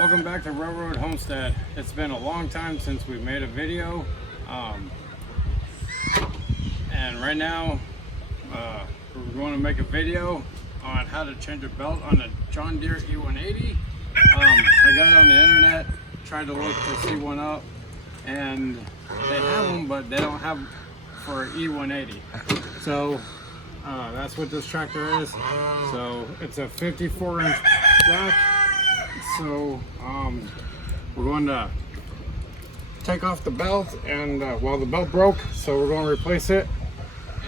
Welcome back to Railroad Homestead. It's been a long time since we made a video, and right now we're going to make a video on how to change a belt on a John Deere E180. I got on the internet, tried to look to see one up, and they have them, but they don't have for E180. So that's what this tractor is. So it's a 54-inch jack. So we're going to take off the belt, and well, the belt broke, so we're going to replace it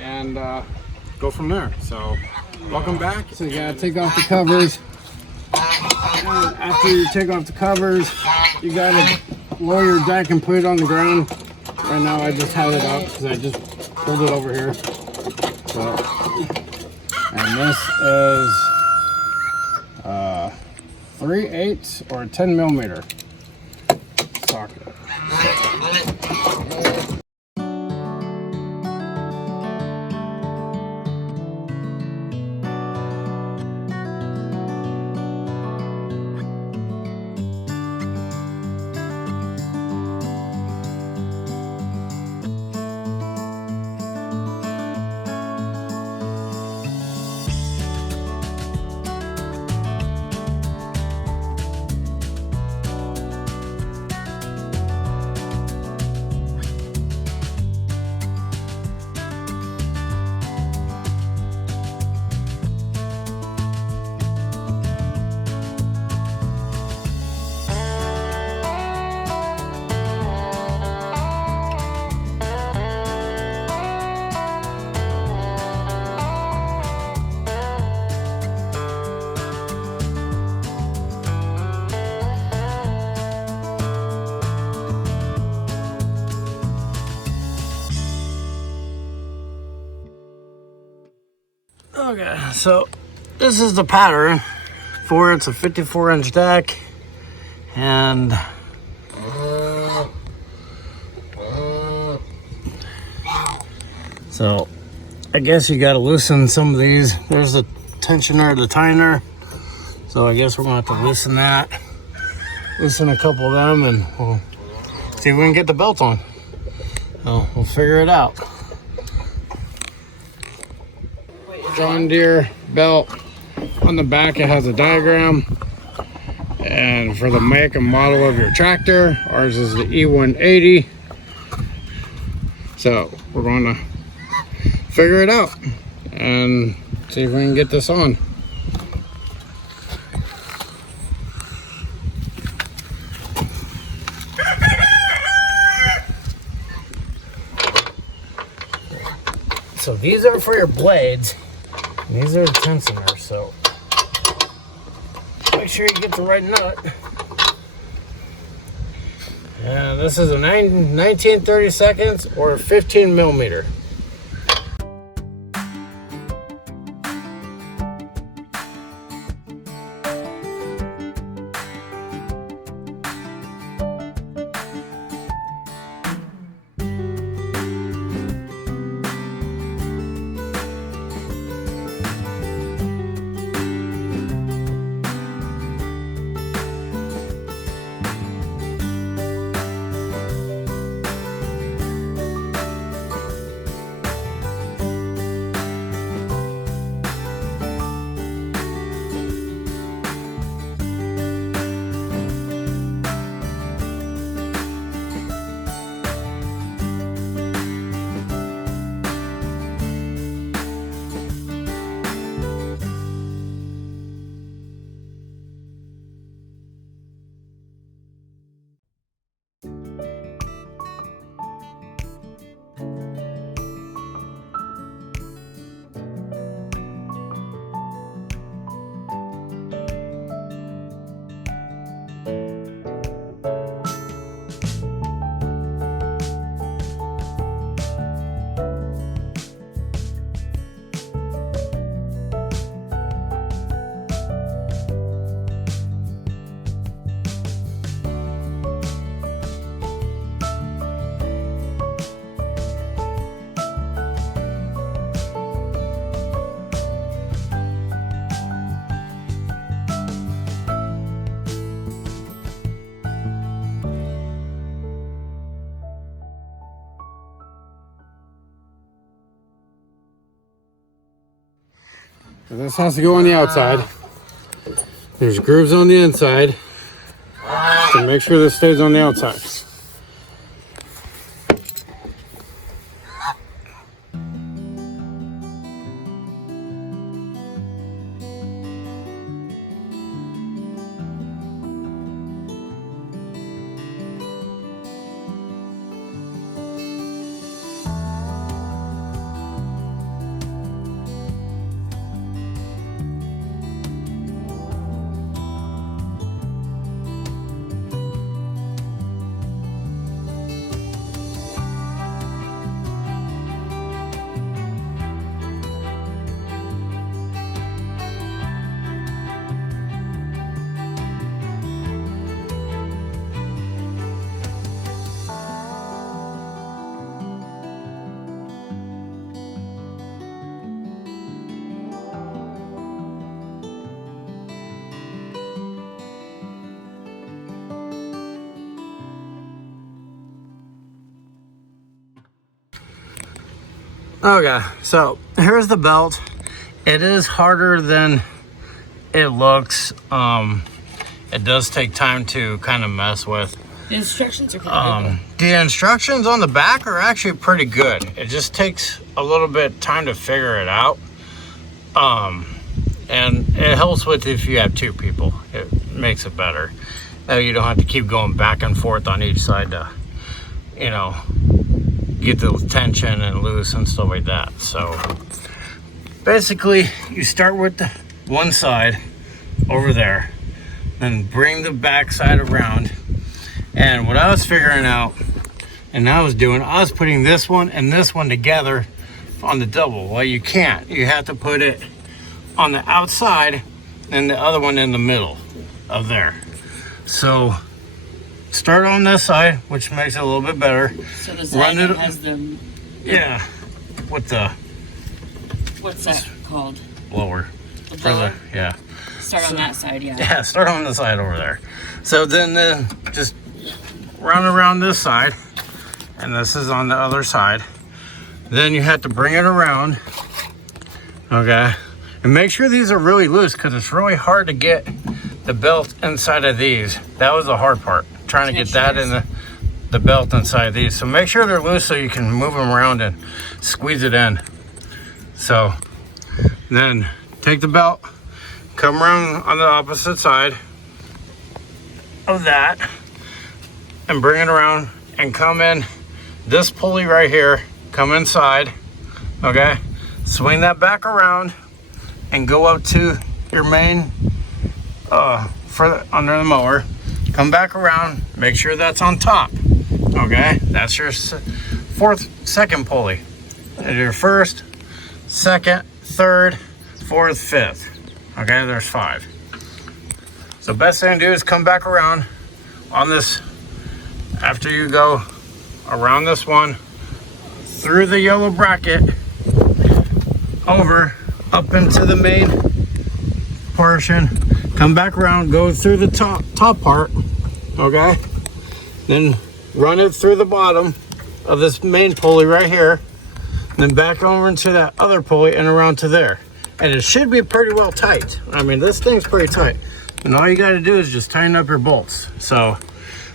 and go from there. So welcome back. So you gotta take off the covers, and after you take off the covers, you gotta lower your deck and put it on the ground. Right now I just have it up because I just pulled it over here. So, and this is 3/8 or 10 millimeter socket. Okay, so this is the pattern for it's a 54-inch deck, and so I guess you got to loosen some of these. There's the tensioner, the tiner, so I guess we're gonna have to loosen that, loosen a couple of them, and we'll see if we can get the belt on. So we'll figure it out. John Deere belt. On the back it has a diagram, and for the make and model of your tractor, ours is the E180. So we're going to figure it out and see if we can get this on. So these are for your blades. These are the tensioners, so make sure you get the right nut. And this is a 19/32 or 15 millimeter. This has to go on the outside. There's grooves on the inside. So make sure this stays on the outside. Okay, so here's the belt. It is harder than it looks. It does take time to kind of mess with. The instructions are kind of good. The instructions on the back are actually pretty good. It just takes a little bit time to figure it out. And it helps with if you have two people. It makes it better. You don't have to keep going back and forth on each side to, you know, get the tension and loose and stuff like that. So basically you start with the one side over there, then bring the back side around. And what I was figuring out and I was putting this one and this one together on the double. Well, you can't. You have to put it on the outside and the other one in the middle of there. So start on this side, which makes it a little bit better. So the side that has the... Yeah. With the... What's that called? Blower. The blower? Yeah. Start on that side, yeah. Yeah, start on the side over there. So then just run around this side. And this is on the other side. Then you have to bring it around. Okay. And make sure these are really loose because it's really hard to get the belt inside of these. That was the hard part. Trying to get that in the belt inside of these. So make sure they're loose so you can move them around and squeeze it in. So then take the belt, come around on the opposite side of that and bring it around and come in this pulley right here, come inside, okay? Swing that back around and go up to your main under the mower. Come back around, make sure that's on top, okay? That's your second pulley. And your first, second, third, fourth, fifth. Okay, there's 5. So best thing to do is come back around on this, after you go around this one, through the yellow bracket, over, up into the main portion, come back around, go through the top part, okay? Then run it through the bottom of this main pulley right here, then back over into that other pulley and around to there. And it should be pretty well tight. I mean, this thing's pretty tight. And all you gotta do is just tighten up your bolts. So,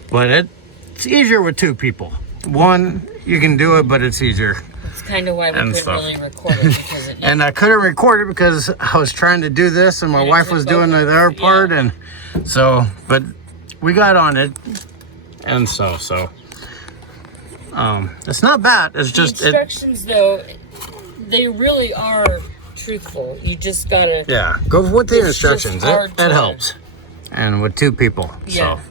but it's easier with 2 people. One, you can do it, but it's easier. It's kind of why we couldn't really record it. Because and I couldn't record it because I was trying to do this and my wife was doing the other part. And so, but we got on it. And so, it's not bad. It's just... The instructions, though, they really are truthful. You just gotta... Yeah, go with the instructions. It helps. And with 2 people. Yeah.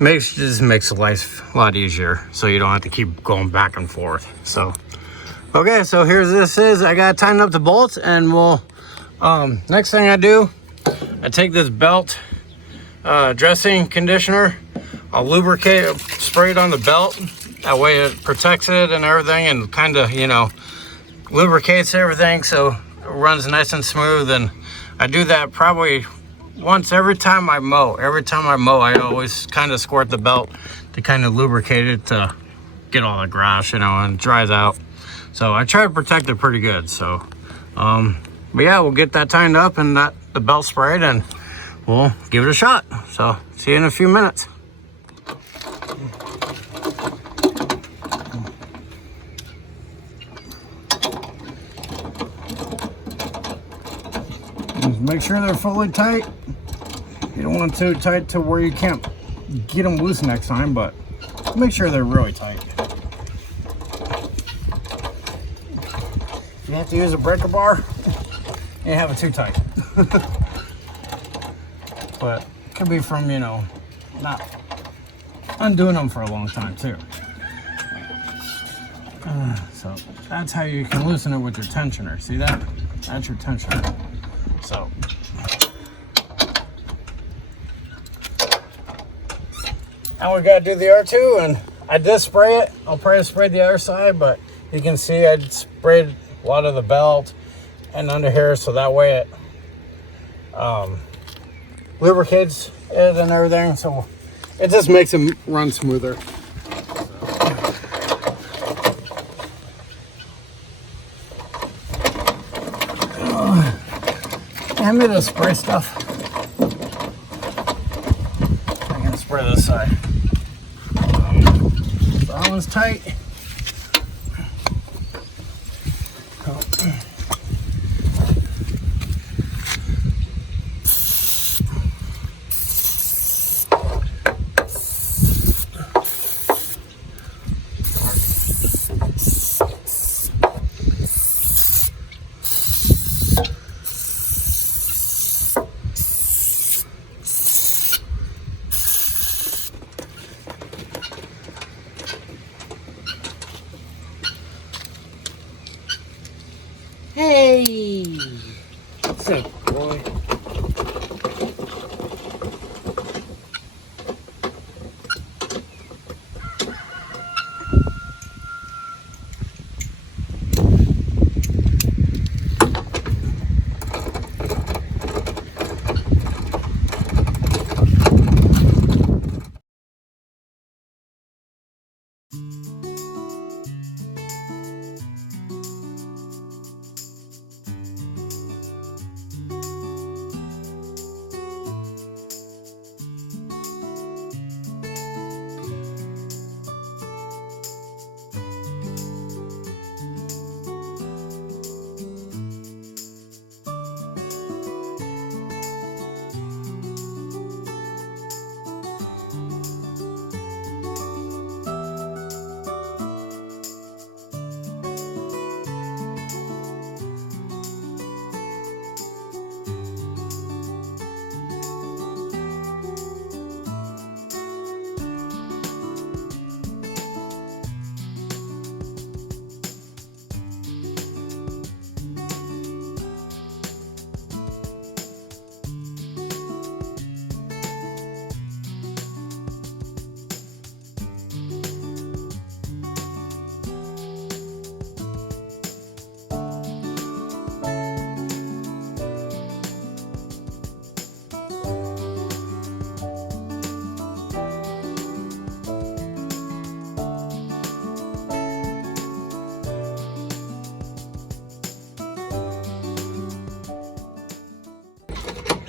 So, just makes life a lot easier. So you don't have to keep going back and forth. So... Okay, so here's this is. I gotta tighten up the bolts, and we'll. Next thing I do, I take this belt dressing conditioner. I'll lubricate it, spray it on the belt. That way it protects it and everything, and kind of, you know, lubricates everything so it runs nice and smooth. And I do that probably once every time I mow. Every time I mow, I always kind of squirt the belt to kind of lubricate it to get all the grass, you know, and it dries out. So I try to protect it pretty good. So But yeah, we'll get that tightened up and the belt sprayed, and we'll give it a shot. So see you in a few minutes. Just make sure they're fully tight. You don't want too tight to where you can't get them loose next time, but make sure they're really tight. If you have to use a breaker bar, you have it too tight. But it could be from, you know, not undoing them for a long time too. So that's how you can loosen it with your tensioner. See that? That's your tensioner. So now we gotta do the R2, and I did spray it. I'll probably spray the other side, but you can see I sprayed a lot of the belt and under here, so that way it lubricates it and everything, so it just makes it run smoother. Hand me the spray stuff. I can spray this side. So that one's tight. Hey! Sick boy.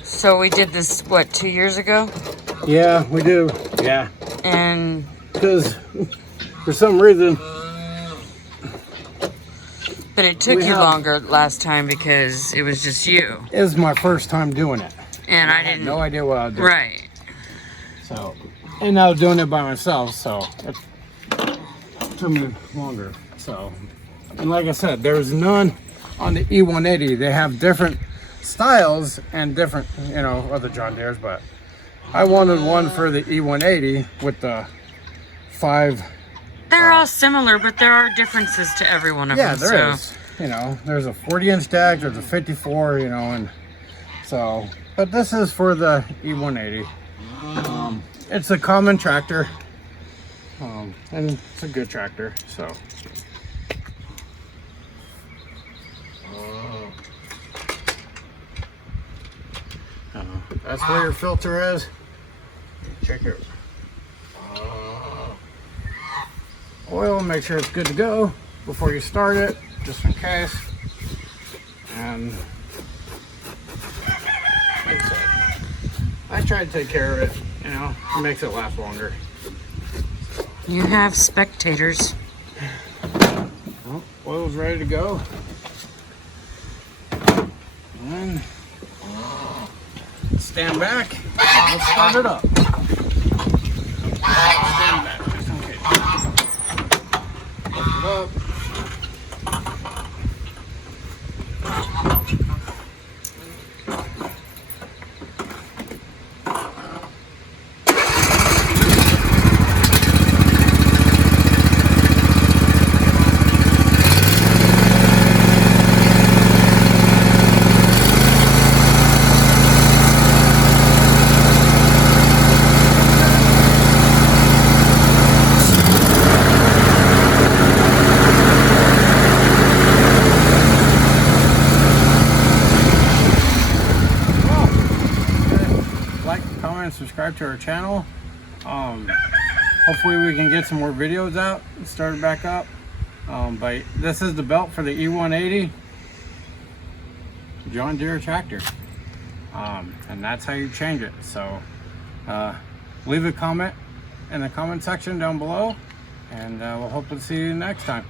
So we did this, what, 2 years ago? Yeah, we do. Yeah. And Because for some reason. but it took you longer last time because it was just you. It was my first time doing it. And I had didn't. no idea what I was doing. Right. So, and I was doing it by myself, so it took me longer. So, and like I said, there's none on the E180. They have different styles and different, you know, other John Deeres, but I wanted one for the E180 with the 5. They're all similar, but there are differences to every one of them. Yeah, there is. You know, there's a 40-inch deck, there's a 54, you know, and so, but this is for the E180. It's a common tractor, and it's a good tractor, so. That's where your filter is. Check it. Oil, make sure it's good to go before you start it, just in case. And try to take care of it, you know, it makes it last longer. You have spectators. Well, oil's ready to go. And stand back. Let's start it up. Stand back, just in case. Lift it up. And subscribe to our channel. Hopefully we can get some more videos out and start it back up. But this is the belt for the E180 John Deere tractor, and that's how you change it. So leave a comment in the comment section down below, and we'll hope to see you next time.